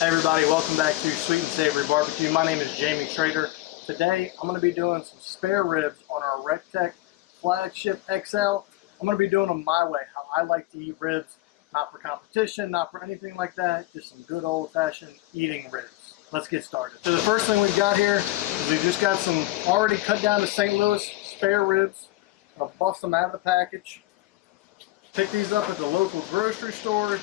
Hey everybody, welcome back to Sweet and Savory Barbecue. My name is Jamie Schrader. Today I'm going to be doing some spare ribs on our Rec Tec Flagship XL. I'm going to be doing them my way, how I like to eat ribs, not for competition, not for anything like that, just some good old-fashioned eating ribs. Let's get started. So the first thing we've got here is we've just got some already cut down to St. Louis spare ribs. I'll bust them out of the package. Pick these up at the local grocery store.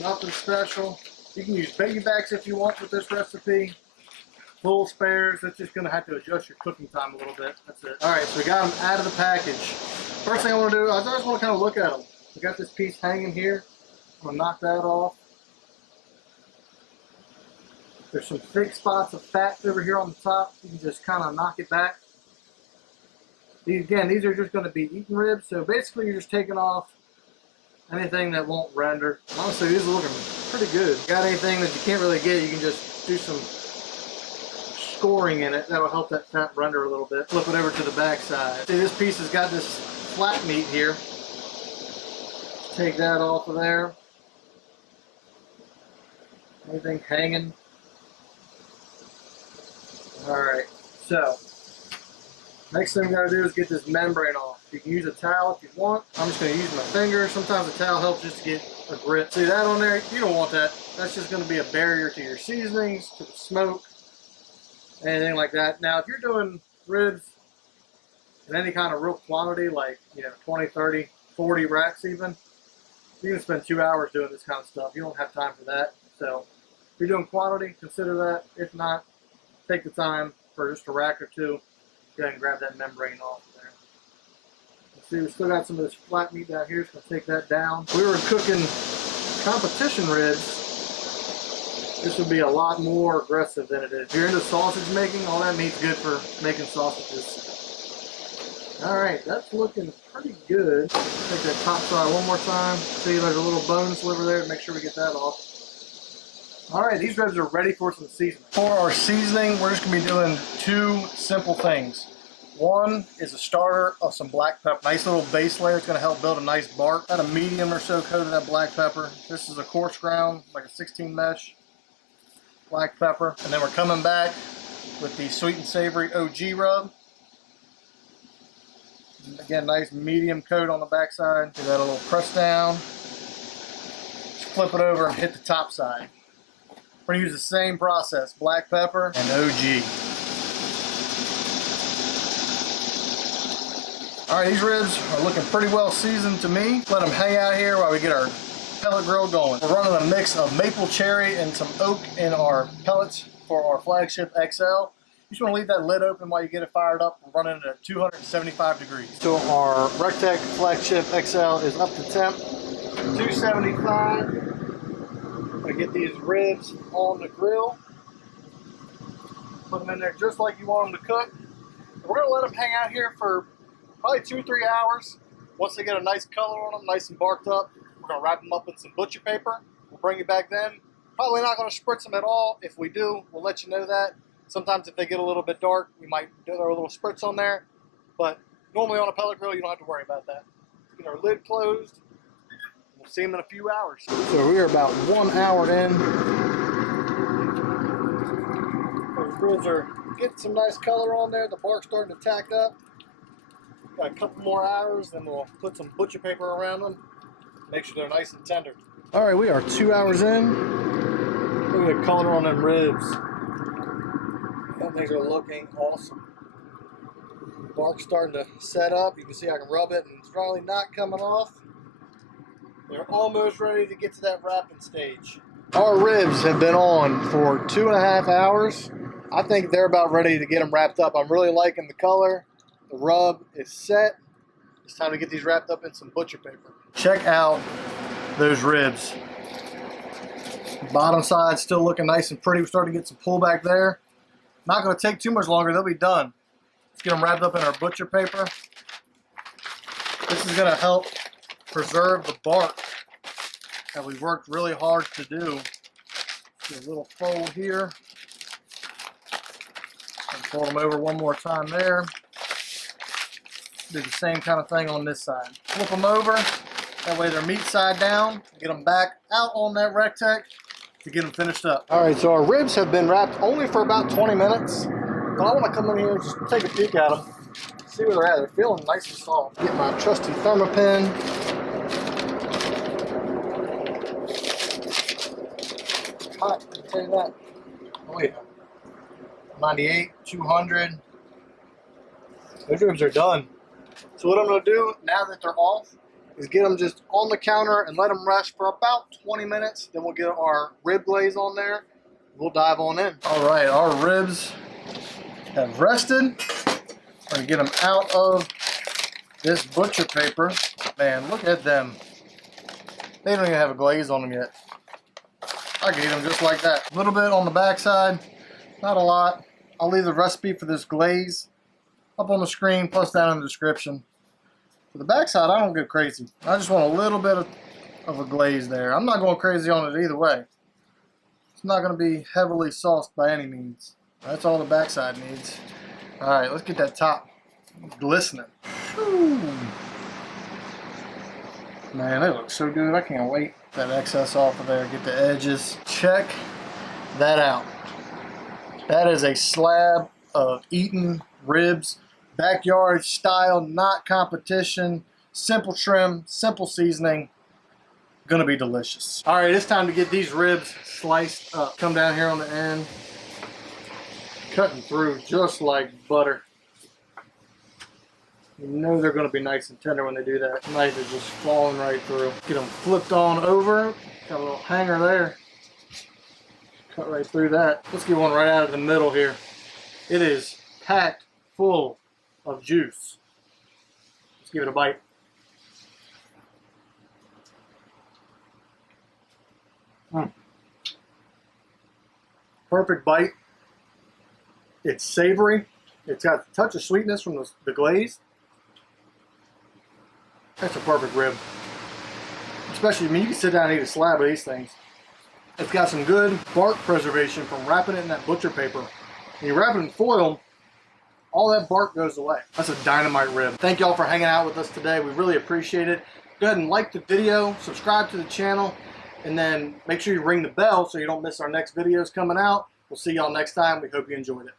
Nothing special. You can use baby backs if you want with this recipe. Full spares, that's just going to have to adjust your cooking time a little bit. That's it. Alright, so we got them out of the package. First thing I want to do, I just want to kind of look at them. We got this piece hanging here. I'm going to knock that off. There's some thick spots of fat over here on the top. You can just kind of knock it back. These are just going to be eaten ribs, so basically you're just taking off anything that won't render. Honestly, these are looking pretty good. Got anything that you can't really get, you can just do some scoring in it. That'll help that fat render a little bit. Flip it over to the back side. See, this piece has got this flat meat here. Take that off of there. Anything hanging. Alright, so next thing we gotta do is get this membrane off. You can use a towel if you want. I'm just gonna use my finger. Sometimes a towel helps just to get a grip. See that on there? You don't want that. That's just gonna be a barrier to your seasonings, to the smoke, anything like that. Now, if you're doing ribs in any kind of real quantity, like 20, 30, 40 racks even, you're gonna spend 2 hours doing this kind of stuff. You don't have time for that. So if you're doing quantity, consider that. If not, take the time for just a rack or two. Go ahead and grab that membrane off of there. See, we still got some of this flat meat down here. Just gonna take that down. If we were cooking competition ribs, this would be a lot more aggressive than it is. If you're into sausage making, all that meat's good for making sausages. Alright, that's looking pretty good. Take that top side one more time. See, there's a little bone sliver there. Make sure we get that off. Alright, these ribs are ready for some seasoning. For our seasoning, we're just going to be doing two simple things. One is a starter of some black pepper. Nice little base layer. It's going to help build a nice bark. Got a medium or so coat of that black pepper. This is a coarse ground, like a 16 mesh black pepper. And then we're coming back with the sweet and savory OG rub. Again, nice medium coat on the back side. Give that a little press down. Just flip it over and hit the top side. We're going to use the same process, black pepper and OG. Alright, these ribs are looking pretty well seasoned to me. Let them hang out here while we get our pellet grill going. We're running a mix of maple cherry and some oak in our pellets for our Flagship XL. You just want to leave that lid open while you get it fired up. We're running it at 275 degrees. So our Rec Tec Flagship XL is up to temp, 275. I'm going to get these ribs on the grill. Put them in there just like you want them to cook. We're going to let them hang out here for probably 2 or 3 hours. Once they get a nice color on them, nice and barked up, we're going to wrap them up in some butcher paper. We'll bring it back then. Probably not going to spritz them at all. If we do, we'll let you know that. Sometimes if they get a little bit dark, we might throw a little spritz on there. But normally on a pellet grill, you don't have to worry about that. Get our lid closed. We'll see them in a few hours. So we are about 1 hour in. Those grills are getting some nice color on there. The bark's starting to tack up. Got a couple more hours, then we'll put some butcher paper around them. Make sure they're nice and tender. All right, we are 2 hours in. Look at the color on them ribs. Those things are looking awesome. The bark's starting to set up. You can see I can rub it and it's really not coming off. They're almost ready to get to that wrapping stage. Our ribs have been on for 2.5 hours. I think they're about ready to get them wrapped up. I'm really liking the color. The rub is set. It's time to get these wrapped up in some butcher paper. Check out those ribs. Bottom side still looking nice and pretty. We're starting to get some pullback there. Not going to take too much longer. They'll be done. Let's get them wrapped up in our butcher paper. This is going to help preserve the bark that we worked really hard to do. See a little fold here. And fold them over one more time there. Do the same kind of thing on this side. Flip them over. That way they're meat side down. Get them back out on that Rec Tec. to get them finished up. All right, so our ribs have been wrapped only for about 20 minutes, but I want to come in here and just take a peek at them, see where they're at. They're feeling nice and soft. Get my trusty thermopin. Hot, I can tell you that. Oh wait, 98, 200. Those ribs are done. So what I'm going to do now that they're off is get them just on the counter and let them rest for about 20 minutes. Then we'll get our rib glaze on there. We'll dive on in. All right, our ribs have rested. We're going to get them out of this butcher paper. Man, look at them. They don't even have a glaze on them yet. I can eat them just like that. A little bit on the backside, not a lot. I'll leave the recipe for this glaze up on the screen, plus down in the description. For the backside, I don't go crazy. I just want a little bit of a glaze there. I'm not going crazy on it either way. It's not going to be heavily sauced by any means. That's all the backside needs. All right, let's get that top glistening. Whew. Man, they look so good. I can't wait. That excess off of there, get the edges. Check that out. That is a slab of eaten ribs. Backyard style, not competition. Simple trim, simple seasoning. Gonna be delicious. All right, it's time to get these ribs sliced up. Come down here on the end. Cutting through just like butter. You know they're gonna be nice and tender when they do that. Knife is just falling right through. Get them flipped on over. Got a little hanger there. Cut right through that. Let's get one right out of the middle here. It is packed full of juice. Let's give it a bite. Perfect bite. It's savory. It's got a touch of sweetness from the glaze. That's a perfect rib. Especially, I mean, you can sit down and eat a slab of these things. It's got some good bark preservation from wrapping it in that butcher paper. When you wrap it in foil, all that bark goes away. That's a dynamite rib. Thank y'all for hanging out with us today. We really appreciate it. Go ahead and like the video, subscribe to the channel, and then make sure you ring the bell so you don't miss our next videos coming out. We'll see y'all next time. We hope you enjoyed it.